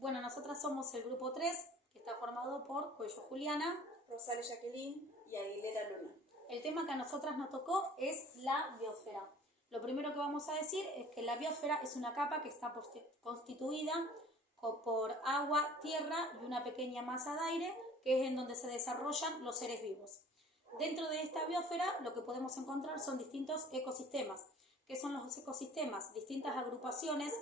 Bueno, nosotras somos el grupo 3, que está formado por Cuello Juliana, Rosales Jacqueline y Aguilera Luna. El tema que a nosotras nos tocó es la biosfera. Lo primero que vamos a decir es que la biosfera es una capa que está constituida por agua, tierra y una pequeña masa de aire, que es en donde se desarrollan los seres vivos. Dentro de esta biosfera lo que podemos encontrar son distintos ecosistemas. ¿Qué son los ecosistemas? Distintas agrupaciones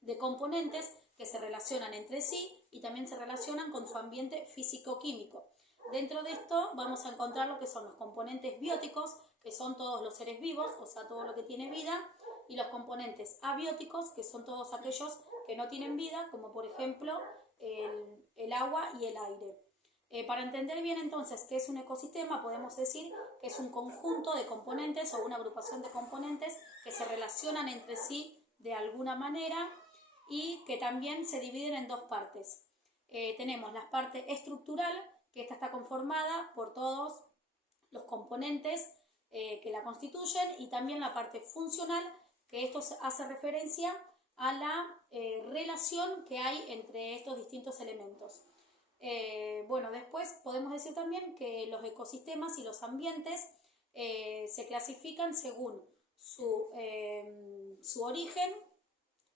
de componentes que se relacionan entre sí y también se relacionan con su ambiente físico-químico. Dentro de esto vamos a encontrar lo que son los componentes bióticos, que son todos los seres vivos, o sea, todo lo que tiene vida, y los componentes abióticos, que son todos aquellos que no tienen vida, como por ejemplo el agua y el aire. Para entender bien entonces qué es un ecosistema, podemos decir que es un conjunto de componentes o una agrupación de componentes que se relacionan entre sí de alguna manera y que también se dividen en dos partes. Tenemos la parte estructural, que esta está conformada por todos los componentes que la constituyen, y también la parte funcional, que esto hace referencia a la relación que hay entre estos distintos elementos. Bueno, después podemos decir también que los ecosistemas y los ambientes se clasifican según su origen,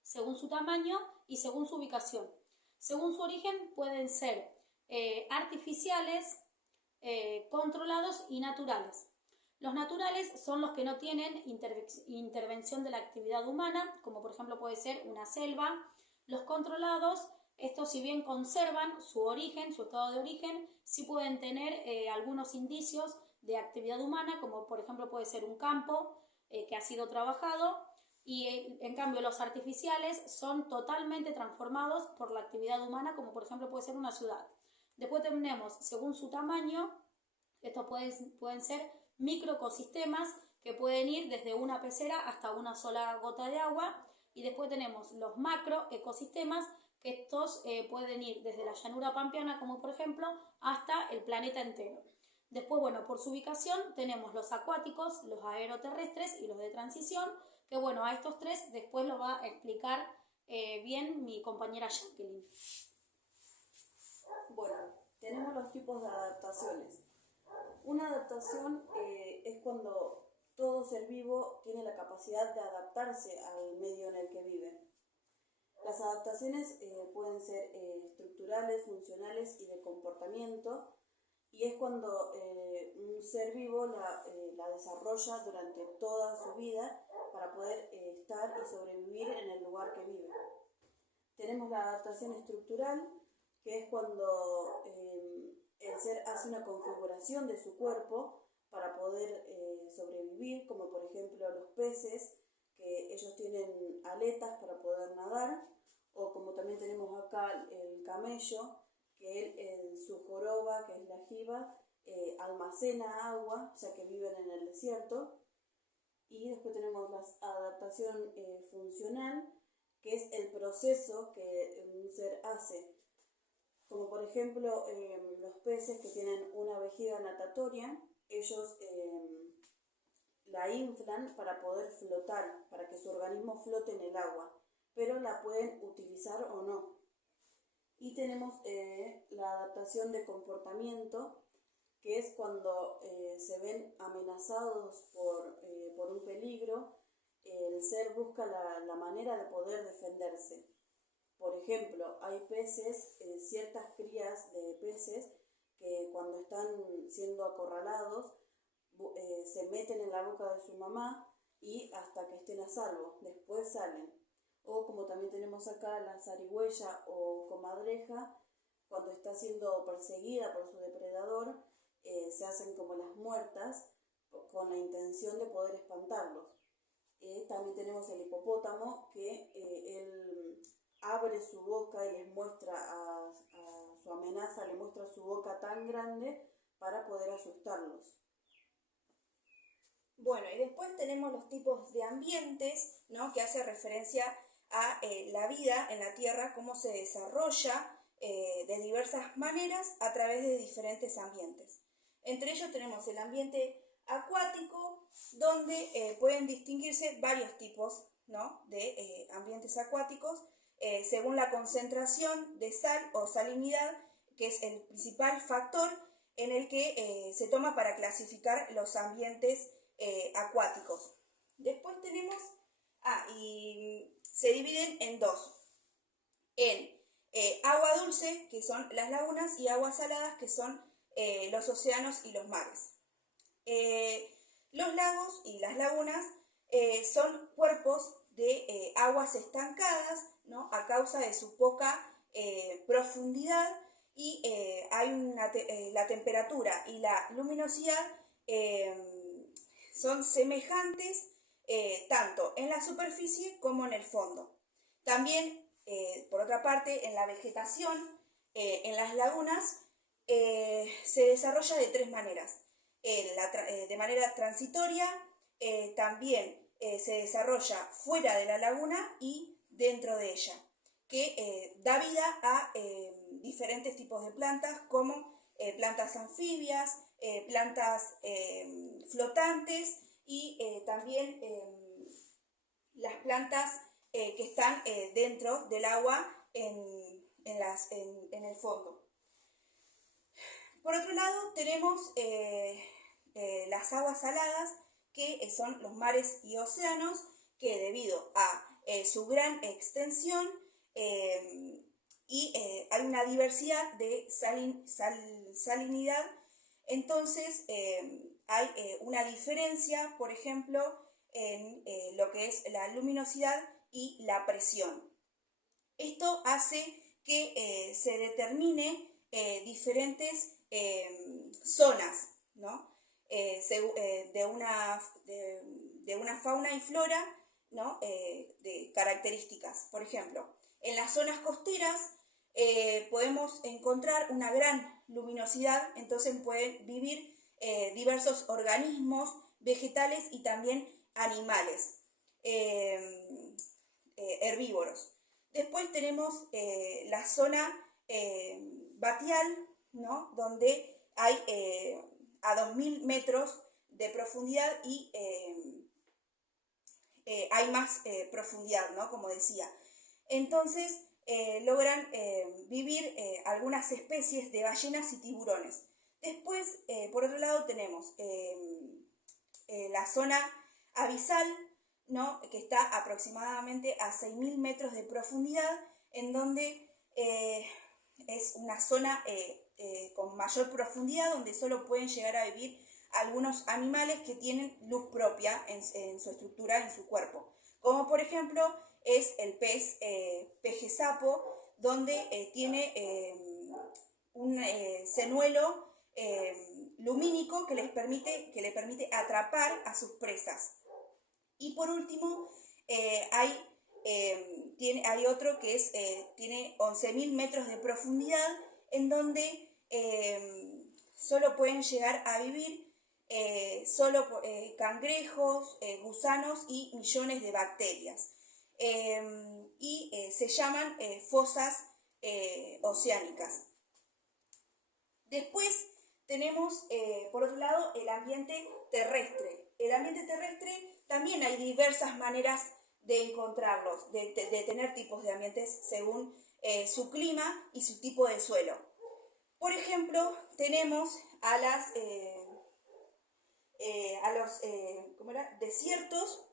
según su tamaño y según su ubicación. Según su origen pueden ser artificiales, controlados y naturales. Los naturales son los que no tienen intervención de la actividad humana, como por ejemplo puede ser una selva. Los controlados, estos si bien conservan su origen, su estado de origen, sí pueden tener algunos indicios de actividad humana, como por ejemplo puede ser un campo que ha sido trabajado, y en cambio los artificiales son totalmente transformados por la actividad humana, como por ejemplo puede ser una ciudad. Después tenemos, según su tamaño, estos pueden ser microecosistemas que pueden ir desde una pecera hasta una sola gota de agua, y después tenemos los macroecosistemas, que estos pueden ir desde la llanura pampeana, como por ejemplo, hasta el planeta entero. Después, bueno, por su ubicación tenemos los acuáticos, los aeroterrestres y los de transición, que bueno, a estos tres después lo va a explicar bien mi compañera Jacqueline. Bueno, tenemos los tipos de adaptaciones. Una adaptación es cuando todo ser vivo tiene la capacidad de adaptarse al medio en el que vive. Las adaptaciones pueden ser estructurales, funcionales y de comportamiento, y es cuando un ser vivo la desarrolla durante toda su vida para poder estar y sobrevivir en el lugar que vive. Tenemos la adaptación estructural, que es cuando el ser hace una configuración de su cuerpo para poder sobrevivir, como por ejemplo los peces, que ellos tienen aletas para poder nadar, o como también tenemos acá el camello, que él en su joroba, que es la jiba, almacena agua, ya que viven en el desierto. Y después tenemos la adaptación funcional, que es el proceso que un ser hace, como por ejemplo los peces que tienen una vejiga natatoria, ellos la inflan para poder flotar, para que su organismo flote en el agua, pero la pueden utilizar o no. Y tenemos la adaptación de comportamiento, que es cuando se ven amenazados por un peligro, el ser busca la manera de poder defenderse. Por ejemplo, hay peces, ciertas crías de peces, que cuando están siendo acorralados se meten en la boca de su mamá y hasta que estén a salvo, después salen. O como también tenemos acá la zarigüeya o comadreja, cuando está siendo perseguida por su depredador, se hacen como las muertas con la intención de poder espantarlos. También tenemos el hipopótamo, que él abre su boca y les muestra a su amenaza, le muestra su boca tan grande para poder asustarlos. Bueno, y después tenemos los tipos de ambientes, ¿no?, que hace referencia a la vida en la Tierra, cómo se desarrolla de diversas maneras a través de diferentes ambientes. Entre ellos tenemos el ambiente acuático, donde pueden distinguirse varios tipos, ¿no?, de ambientes acuáticos. según la concentración de sal o salinidad, que es el principal factor en el que se toma para clasificar los ambientes acuáticos. Después tenemos, y se dividen en dos, en agua dulce, que son las lagunas, y aguas saladas, que son los océanos y los mares. Los lagos y las lagunas son cuerpos de aguas estancadas, ¿no?, a causa de su poca profundidad, y la temperatura y la luminosidad son semejantes tanto en la superficie como en el fondo. También, por otra parte, en la vegetación, en las lagunas, se desarrolla de tres maneras. De manera transitoria, también se desarrolla fuera de la laguna y dentro de ella, que da vida a diferentes tipos de plantas, como plantas anfibias, plantas flotantes, y también las plantas que están dentro del agua en el fondo. Por otro lado, tenemos las aguas saladas, que son los mares y océanos, que debido a su gran extensión y hay una diversidad de salinidad, entonces hay una diferencia, por ejemplo, en lo que es la luminosidad y la presión. Esto hace que se determine diferentes zonas, ¿no?, de una fauna y flora, ¿no?, de características. Por ejemplo, en las zonas costeras podemos encontrar una gran luminosidad, entonces pueden vivir diversos organismos vegetales y también animales herbívoros. Después tenemos la zona batial, ¿no?, donde hay a 2000 metros de profundidad y hay más profundidad, ¿no?, como decía. Entonces logran vivir algunas especies de ballenas y tiburones. Después, por otro lado, tenemos la zona abisal, ¿no?, que está aproximadamente a 6000 metros de profundidad, en donde es una zona con mayor profundidad, donde solo pueden llegar a vivir algunos animales que tienen luz propia en su estructura, en su cuerpo, como por ejemplo es el peje-sapo, donde tiene un senuelo lumínico que le permite atrapar a sus presas. Y por último, hay otro que tiene 11.000 metros de profundidad, en donde solo pueden llegar a vivir cangrejos, gusanos y millones de bacterias. Se llaman fosas oceánicas. Después tenemos, por otro lado, el ambiente terrestre. El ambiente terrestre también hay diversas maneras de encontrarlos, de tener tipos de ambientes según su clima y su tipo de suelo. Por ejemplo, tenemos a los desiertos,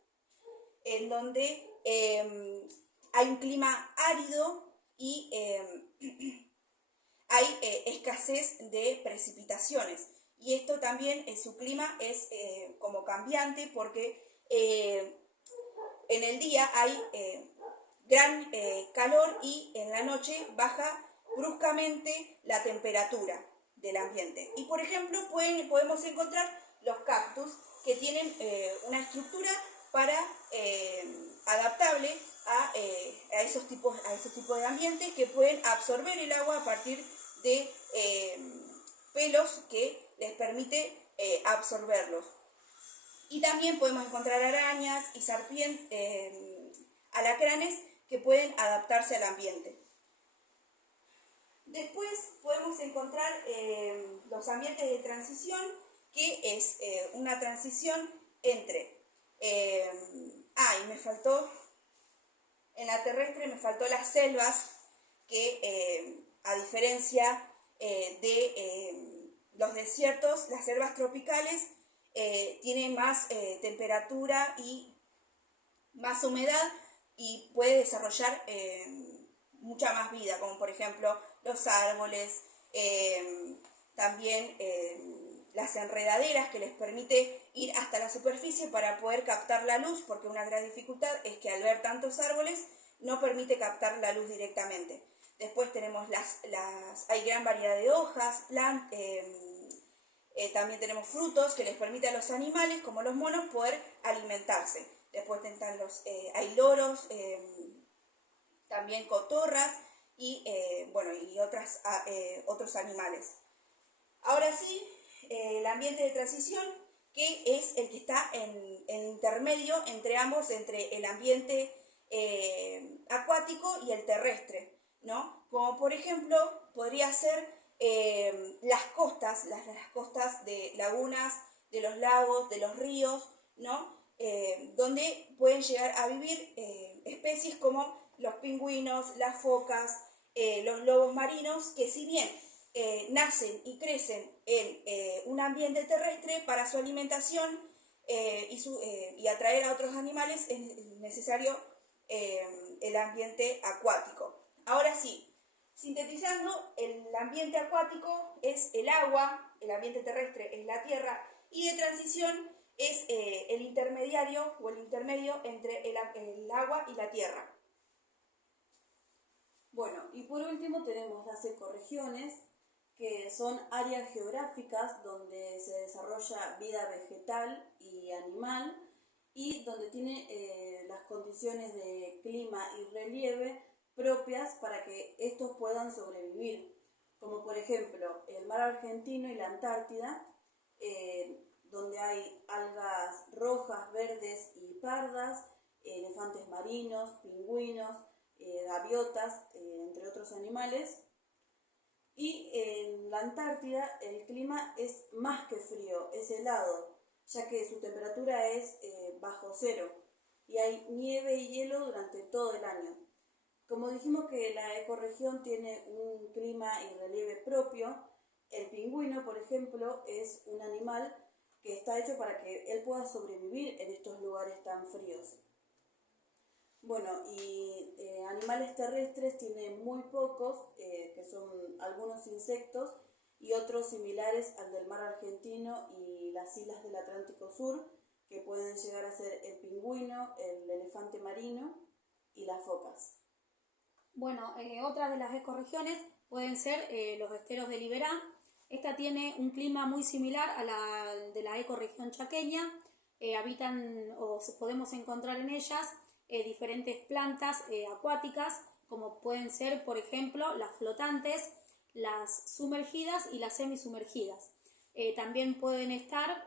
en donde hay un clima árido y hay escasez de precipitaciones. Y esto también, su clima es como cambiante, porque en el día hay gran calor y en la noche baja bruscamente la temperatura del ambiente. Y por ejemplo podemos encontrar los cactus, que tienen una estructura adaptable a esos tipos de ambientes, que pueden absorber el agua a partir de pelos que les permite absorberlos. Y también podemos encontrar arañas y serpientes, alacranes, que pueden adaptarse al ambiente. Después podemos encontrar los ambientes de transición, que es una transición entre... y me faltó En la terrestre me faltó las selvas, que a diferencia de los desiertos, las selvas tropicales tienen más temperatura y más humedad y puede desarrollar mucha más vida, como por ejemplo los árboles, también las enredaderas, que les permite ir hasta la superficie para poder captar la luz, porque una gran dificultad es que al ver tantos árboles no permite captar la luz directamente. Después tenemos hay gran variedad de hojas, también tenemos frutos que les permite a los animales, como los monos, poder alimentarse. Después están hay loros, también cotorras y otros animales. Ahora sí, el ambiente de transición, que es el que está en intermedio entre ambos, entre el ambiente acuático y el terrestre, ¿no? Como por ejemplo podría ser las costas de lagunas, de los lagos, de los ríos, ¿no? Donde pueden llegar a vivir especies como los pingüinos, las focas, los lobos marinos, que si bien nacen y crecen en un ambiente terrestre, para su alimentación y atraer a otros animales es necesario el ambiente acuático. Ahora sí, sintetizando, el ambiente acuático es el agua, el ambiente terrestre es la tierra, y de transición es el intermediario o el intermedio entre el agua y la tierra. Bueno, y por último tenemos las ecorregiones, que son áreas geográficas donde se desarrolla vida vegetal y animal y donde tiene las condiciones de clima y relieve propias para que estos puedan sobrevivir, como por ejemplo el mar Argentino y la Antártida, donde hay algas rojas, verdes y pardas, elefantes marinos, pingüinos, gaviotas, entre otros animales. Y en la Antártida el clima es más que frío, es helado, ya que su temperatura es bajo cero y hay nieve y hielo durante todo el año. Como dijimos que la ecorregión tiene un clima y relieve propio, el pingüino, por ejemplo, es un animal que está hecho para que él pueda sobrevivir en estos lugares tan fríos. Bueno, y animales terrestres tiene muy pocos, que son algunos insectos y otros similares al del mar Argentino y las islas del Atlántico Sur, que pueden llegar a ser el pingüino, el elefante marino y las focas. Bueno, otras de las ecorregiones pueden ser los esteros de Liberá. Esta tiene un clima muy similar a la de la ecorregión chaqueña. Habitan o podemos encontrar en ellas diferentes plantas acuáticas, como pueden ser, por ejemplo, las flotantes, las sumergidas y las semisumergidas. También pueden estar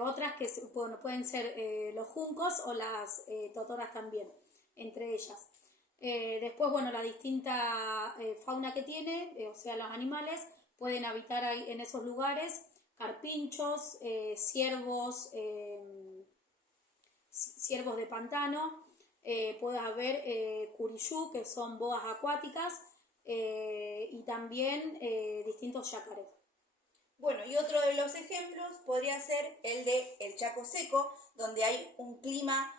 otras que pueden ser los juncos o las totoras también, entre ellas. Después, bueno, la distinta fauna que tiene, o sea, los animales, pueden habitar ahí en esos lugares: carpinchos, ciervos de pantano, puede haber curiyú, que son boas acuáticas, y también distintos yacarés. Bueno, y otro de los ejemplos podría ser el de el Chaco Seco, donde hay un clima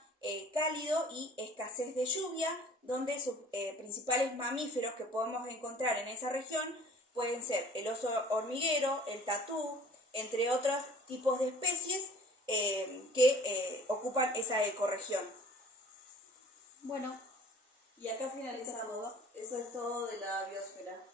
cálido y escasez de lluvia, donde sus principales mamíferos que podemos encontrar en esa región pueden ser el oso hormiguero, el tatú, entre otros tipos de especies que ocupan esa ecorregión. Bueno, y acá finalizamos. Eso es todo de la biosfera.